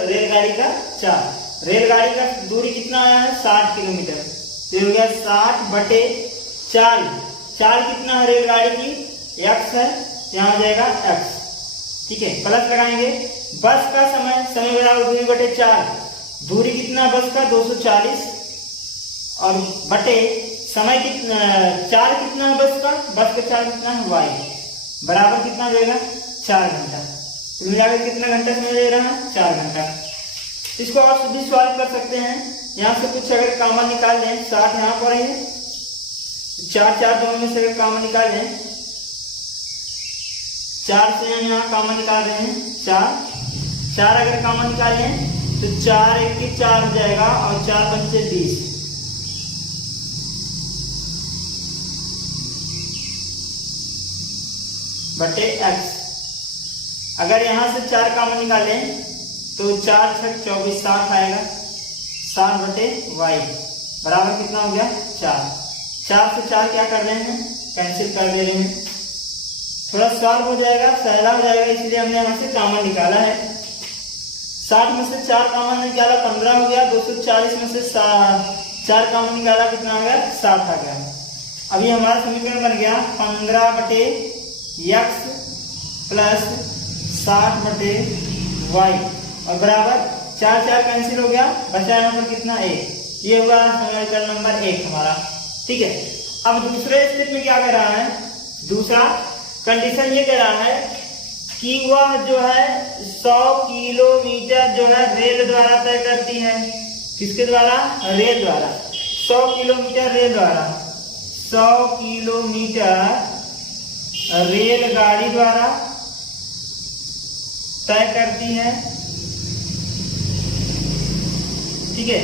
रेलगाड़ी का 4। रेलगाड़ी का दूरी कितना आया है 60 किलोमीटर, तो हो गया 60 बटे 4। 4 कितना है रेलगाड़ी की, x है, यहाँ हो जाएगा x। ठीक है, प्लस लगाएंगे। बस का समय, समय बराबर दूरी बटे 4। दूरी कितना बस का 240 और बटे समय कितना 4 कितना है बस का 4 कितना है y बराबर कितना हो जाएगा 4 घंटा। तो मिल जाएगा कितना घंटा समय ले रहा है 4 घंटा। इसको आप भी सॉल्व कर सकते हैं। यहाँ से कुछ अगर कॉमन निकाल लें, 60 यहाँ पर है, 4 4 दोनों में से अगर कॉमन निकाल लें, 4 से हम यहाँ कॉमन निकाल रहे हैं, 4 अगर कॉमन निकाल लें तो 4 1 की 4 हो जाएगा और 4 पंचे 20 बटे x। अगर यहां से 4 कॉमन निकालें तो 4 6 24 60 आएगा, 60 बटे y बराबर कितना हो गया 4। 4 से 4 क्या कर रहे हैं, कैंसिल कर दे रहे हैं। थोड़ा सॉल्व हो जाएगा, सहला हो जाएगा, इसलिए हमने यहां से कॉमन निकाला है। 60 में से 4 कॉमन निकाला 15 हो गया, 240 में से 4 कॉमन निकाला कितना आ गया 60 आ गया। अभी हमारा समीकरण बन गया 15 बटे x प्लस 60 बटे y और बराबर 4 4 कैंसिल हो गया, बचा यहाँ पर कितना 1। ये हुआ समीकरण नंबर 1 हमारा। ठीक है, अब दूसरे स्टेप में क्या कह रहा है, दूसरा कंडीशन ये कह रहा है कि वह जो है 100 किलोमीटर जो है रेल द्वारा तय करती है। किसके द्वारा, रेल द्वारा। 100 किलोमीटर रेल द्वारा, 100 किलोमीटर रेलगाड़ी द्वारा तय करती है। ठीक है,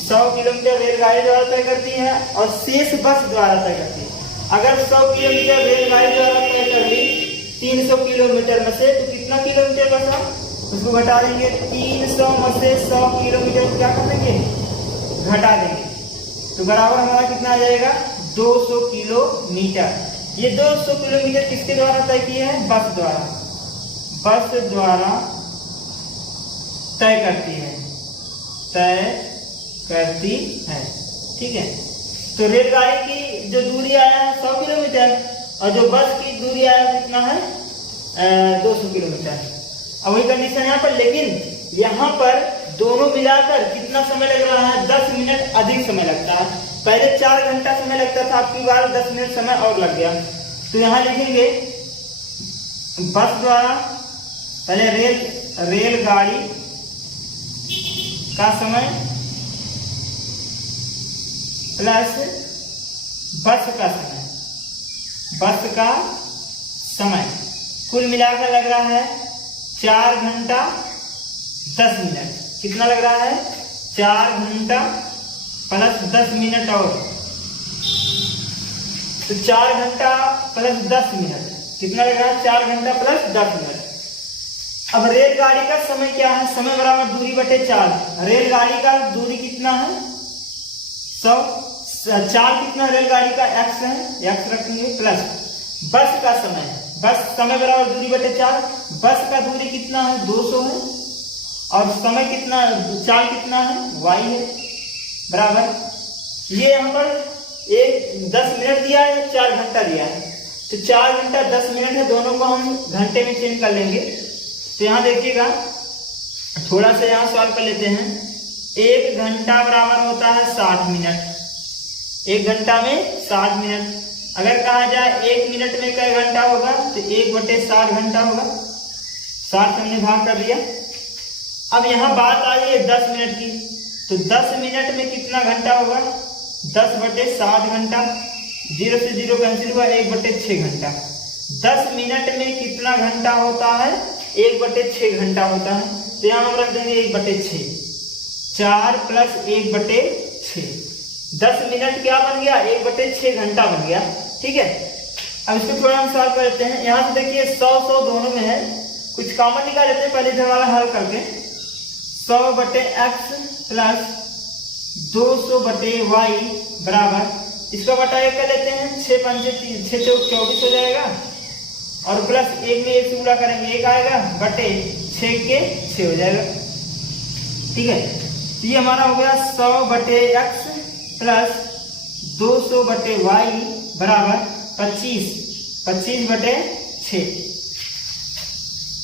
100 किलोमीटर रेलगाड़ी द्वारा तय करती है और शेष बस द्वारा तय करती है। अगर 100 किलोमीटर रेलगाड़ी द्वारा तय कर ली 300 किलोमीटर में से, तो कितना किलोमीटर बचा, उसको घटा देंगे। 300 में से 100 किलोमीटर क्या कर देंगे, घटा देंगे, तो बराबर हमारा कितना आ जाएगा 200 किलोमीटर। ये 200 किलोमीटर किसके द्वारा तय किए हैं, बस द्वारा। बस द्वारा तय करती है, तय करती है। ठीक है, तो रेलगाड़ी की जो दूरी आया है 100 किलोमीटर और जो बस की दूरी आया कितना है 200 किलोमीटर। अब वही कंडीशन यहाँ पर, लेकिन यहाँ पर दोनों मिलाकर कितना समय लग रहा है, 10 मिनट अधिक समय लगता है। पहले 4 घंटा समय लगता था, आपकी बार 10 मिनट समय और लग गया। तो यहाँ लिखेंगे बस द्वारा, पहले रेलगाड़ी का समय प्लस बस का समय, बस का समय कुल मिलाकर लग रहा है 4 घंटा 10 मिनट। कितना लग रहा है, 4 घंटा प्लस 10 मिनट और, तो 4 घंटा प्लस 10 मिनट कितना लग रहा है, 4 घंटा प्लस 10 मिनट। अब रेलगाड़ी का समय क्या है, समय बराबर दूरी बटे 4। रेलगाड़ी का दूरी कितना है 100, 4 कितना रेलगाड़ी का x है, x रखेंगे, प्लस बस का समय, बस समय बराबर दूरी बटे 4। बस का दूरी कितना है 200 है और समय कितना 4 कितना है y है, बराबर ये यहाँ पर 10 मिनट दिया है, 4 घंटा दिया है, तो 4 घंटा 10 मिनट है, दोनों को हम घंटे में चेंज कर लेंगे। तो यहाँ देखिएगा, थोड़ा सा यहाँ सॉल्व कर लेते हैं। 1 घंटा बराबर होता है 60 मिनट, 1 घंटा में 60 मिनट। अगर कहा जाए 1 मिनट में कई घंटा होगा, तो 1/60 घंटा होगा। 60 से हमने भाग कर दिया। अब यहाँ बात आई है 10 मिनट की, तो 10 मिनट में कितना घंटा होगा, 10/60 घंटा, 0 से 0 कैंसिल हुआ, 1/6 घंटा। 10 मिनट में कितना घंटा होता है, 1/6 घंटा होता है। तो यहाँ हम रख देंगे 1/6, 4 प्लस 1/6, 10 मिनट क्या बन गया, 1/6 घंटा बन गया। ठीक है, अब इसको थोड़ा हम सॉल्व करते हैं। यहाँ से देखिए 100 दोनों में है, कुछ कॉमन निकाल लेते हैं पहले इधर वाला हल करके। 100/x प्लस 200/y बराबर, इसका बटा 1 कर लेते हैं, 6 5 6 24 हो जाएगा और प्लस 1 में 1 से गुणा करेंगे 1 आएगा बटे 6 के 6 हो जाएगा। ठीक है, तो ये हमारा हो गया 100 बटे x प्लस 200 बटे y बराबर 25 बटे 6।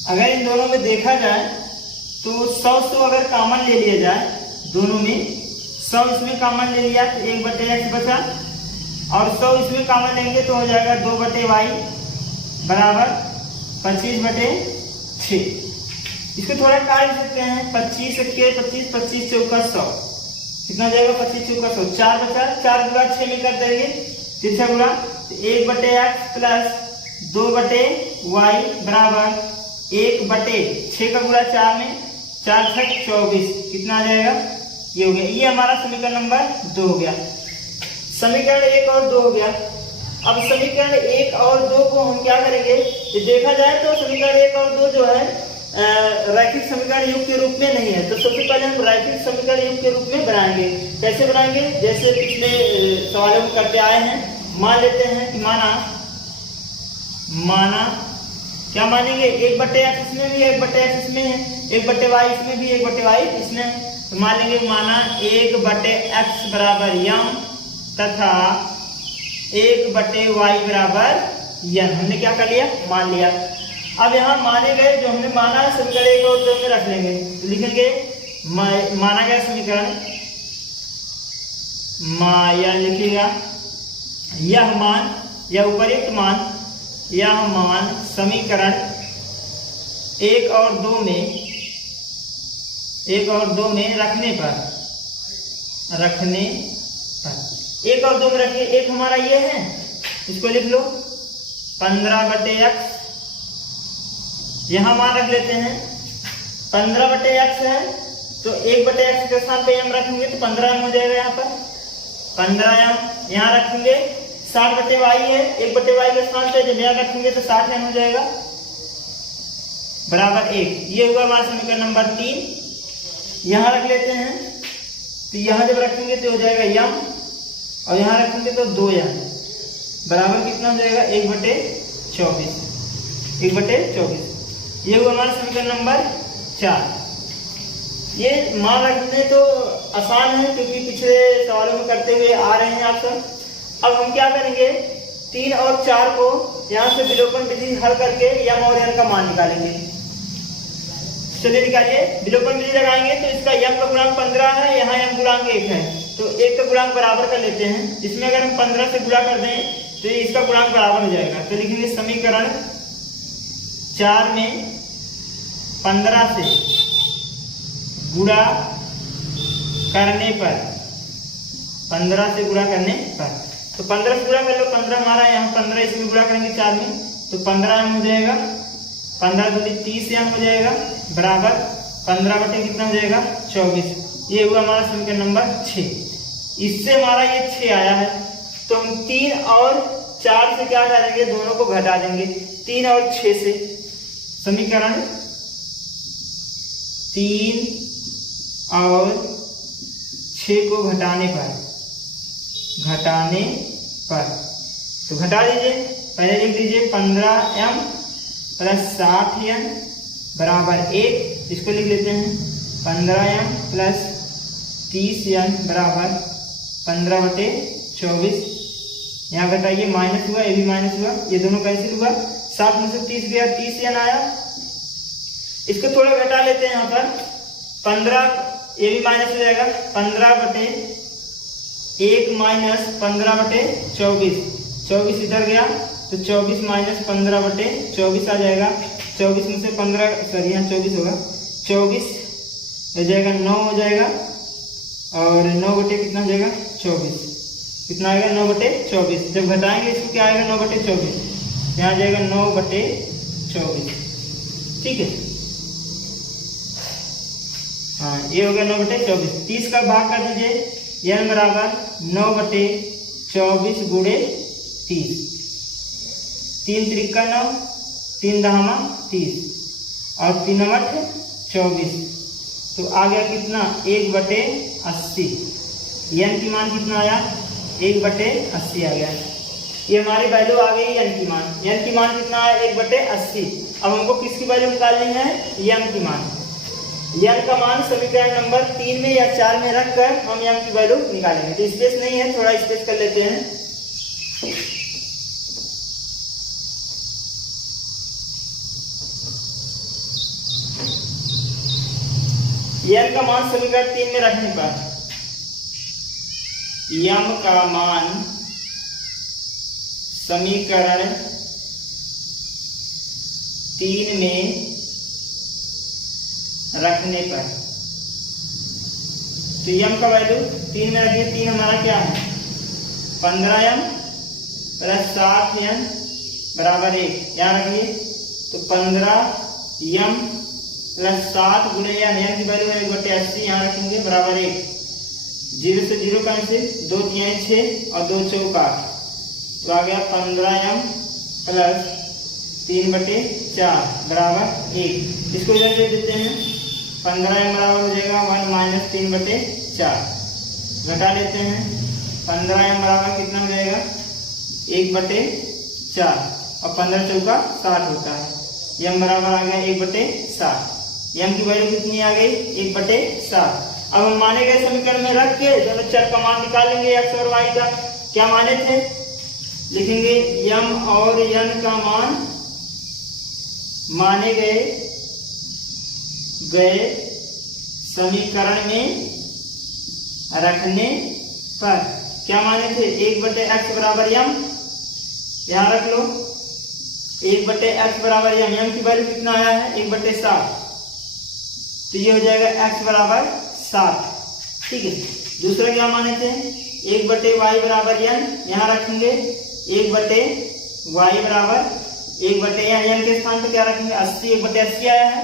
अगर इन दोनों में देखा जाए तो 100 अगर कॉमन ले लिया जाए दोनों में, 100 इसमें कॉमन ले लिया तो 1 बटे x बचा, और 100 इसमें कॉमन लेंगे तो हो जाएगा 2 बटे y बराबर 25 बटे 6। इसको थोड़ा काट सकते हैं, 25 के 25, 25 चौका 100, कितना हो जाएगा 25 चौका 100, 4 बचा, 4 गुणा 6 में कर देंगे, 3 गुणा, 1 बटे x प्लस 2 बटे y बराबर 1 बटे 6 का गुणा 4 में, 4 छक 24, कितना आ जाएगा, ये हो गया। ये हमारा समीकरण नंबर 2 हो गया। समीकरण 1 और 2 हो गया। अब समीकरण 1 और 2 को हम क्या करेंगे, देखा जाए तो समीकरण 1 और 2 जो है रैखिक समीकरण युग के रूप में नहीं है, तो सबसे पहले हम रैखिक समीकरण युग के रूप में बनाएंगे। कैसे बनाएंगे, जैसे पिछले सवालों में करते आए हैं। मान लेते हैं कि माना क्या मानेंगे, 1 बटे x इसमें भी 1 बटे x इसमें है, 1 बटे y इसमें भी 1 बटे y इसमें है, तो मान लेंगे माना 1 बटे x बराबर m तथा 1 बटे y बराबर n। हमने क्या कर लिया, मान लिया। अब यहाँ माने गए जो हमने माना समीकरण 1 और 2 में रख लेंगे, तो लिखेंगे माना गया समीकरण या लिखिएगा यह मान या उपयुक्त मान, यह मान समीकरण 1 और 2 में रखने पर 1 और 2 में रखिए। एक हमारा ये है, इसको लिख लो 15 बटे x, यहां मान रख लेते हैं 15 बटे x है, तो 1 बटे x के स्थान पे m रखेंगे तो 15m हो जाएगा, यहाँ पर 15m यहाँ रखेंगे। 60 बटे y है, 1 बटे y के स्थान पे जब यहाँ रखेंगे तो 60m हो जाएगा बराबर 1। ये हुआ हमारा समीकरण नंबर 3। यहाँ रख लेते हैं, तो यहाँ जब रखेंगे तो हो जाएगा m, और यहाँ रखेंगे तो 2m बराबर कितना हो जाएगा 1 बटे 24। ये हुआ हमारा समीकरण नंबर 4। ये मान रखने तो आसान है क्योंकि पिछले सवालों में करते हुए आ रहे हैं आप सब। अब हम क्या करेंगे, 3 और 4 को यहाँ से विलोपन विधि हल करके m और n का मान निकालेंगे। चलिए निकालिए, विलोपन विधि लगाएंगे तो इसका m का गुणांक 15 है, यहाँ m गुणांक 1 है, तो 1 का गुणांक बराबर कर लेते हैं। इसमें अगर हम 15 से गुणा कर दें तो इसका गुणांक बराबर हो जाएगा, तो लिखेंगे समीकरण 4 में 15 से गुणा करने पर, 15 से गुणा करने पर, तो 15 से गुणा कर लो, 15 हमारा यहाँ 15 इसमें गुणा करेंगे 4 में तो 15m हो जाएगा, 15 दूनी 30m हो जाएगा बराबर 15 बटे कितना हो जाएगा 24। ये हुआ हमारा समीकरण नंबर 6। इससे हमारा ये 6 आया है, तो हम 3 और 4 से क्या करेंगे, दोनों को घटा देंगे। 3 और 6 से समीकरण 3 और 6 को घटाने पर तो घटा दीजिए। पहले लिख दीजिए 15m प्लस 60n बराबर 1। इसको लिख लेते हैं 15m प्लस 30n बराबर 15 बटे 24। यहाँ घटाइए, माइनस हुआ, ये भी माइनस हुआ, ये दोनों कैंसिल हुआ, 7 में से 30 गया, 30n आया। इसको थोड़ा घटा लेते हैं, यहाँ पर 15, ये भी माइनस हो जाएगा, 15 बटे 1 माइनस 15 बटे 24, 24 इधर गया तो 24 माइनस 15 बटे 24 आ जाएगा। 24 में से 15, सॉरी यहाँ 24 होगा, 24 हो जाएगा 9 हो जाएगा, और 9 बटे कितना हो जाएगा 24, कितना आएगा 9 बटे 24। जब घटाएंगे इसको क्या आएगा 9 बटे 24, यहाँ जाएगा 9 बटे 24। ठीक है, हाँ ये हो गया 9 बटे 24। 30 का भाग कर दीजिए, n बराबर 9 बटे 24 गुणे 30, 3 त्रिका 9, 3 दहमा 30 और 3 अमठ 24, तो आ गया कितना 1 बटे 80। n की मान कितना आया 1 बटे 80 आ गया। ये हमारी वैल्यू आ गई n की मान। n की मान कितना है 1/80। अब हमको किसकी वैल्यू निकालनी है, m की मान। n का मान समीकरण नंबर 3 में या 4 में रखकर हम m की वैल्यू निकालेंगे। तो स्पेस नहीं है, थोड़ा स्पेस कर लेते हैं। n का मान समीकरण 3 में रखने पर m का मान समीकरण 3 में रखने पर, तो m का वैल्यू 3 में रखिए। 3 हमारा क्या है 15m प्लस 7n बराबर 1, यहाँ रखिए। तो 15m प्लस 7 गुणे n की वैल्यू है 1/80, यहाँ रखेंगे बराबर 1। 0 से 0 कैंसिल, 2 3 6 और 2 चौका, तो आ गया 15m प्लस 3/4 बराबर 1। इसको इधर दे देते हैं। 15m बराबर हो जाएगा 1 माइनस 3/4, घटा लेते हैं। 15m बराबर कितना हो जाएगा 1/4 और 15 चौका 60 होता है। m बराबर आ गया 1/60। m की वैल्यू कितनी आ गई 1/60। अब हम माने गए समीकरण में रख के दोनों चर का मान निकालेंगे x और y का। क्या माने थे, लिखेंगे m और n का मान माने गए समीकरण में रखने पर। क्या माने थे 1/x बराबर m, यहां रख लो 1/x बराबर m की वैल्यू कितना आया है 1/60, तो ये हो जाएगा x बराबर 60। ठीक है। दूसरा क्या माने थे 1/y बराबर n, यहाँ रखेंगे 1/y बराबर 1/n के स्थान पे क्या रखेंगे 80, 1/80 आया है,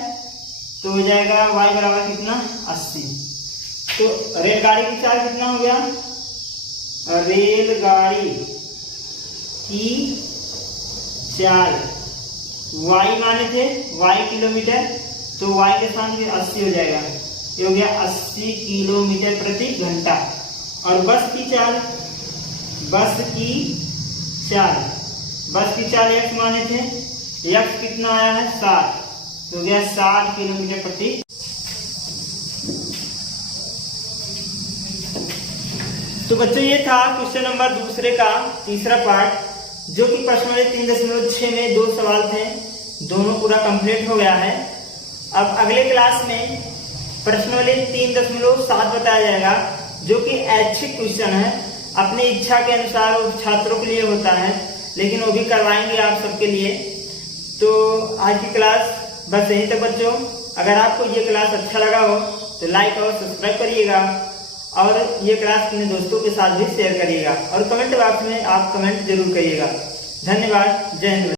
तो हो जाएगा y बराबर कितना 80। तो रेलगाड़ी की चाल कितना हो गया, रेलगाड़ी की चाल y माने थे y किलोमीटर, तो y के स्थान पे 80 हो जाएगा, ये हो गया 80 किलोमीटर प्रति घंटा। और बस की चाल x माने थे, x कितना आया है 60, तो हो गया 60 किलोमीटर प्रति। तो बच्चों ये था क्वेश्चन नंबर दूसरे का तीसरा पार्ट, जो कि प्रश्न वाले 3.6 में 2 सवाल थे, दोनों पूरा कंप्लीट हो गया है। अब अगले क्लास में प्रश्न वाले 3.7 बताया जाएगा, जो कि ऐच्छिक क्वेश्चन है, अपनी इच्छा के अनुसार छात्रों के लिए होता है, लेकिन वो भी करवाएंगे आप सबके लिए। तो आज की क्लास बस यहीं तक बच्चों। अगर आपको ये क्लास अच्छा लगा हो तो लाइक और सब्सक्राइब करिएगा, और ये क्लास अपने दोस्तों के साथ भी शेयर करिएगा, और कमेंट बॉक्स में आप कमेंट जरूर करिएगा। धन्यवाद। जय हिंद।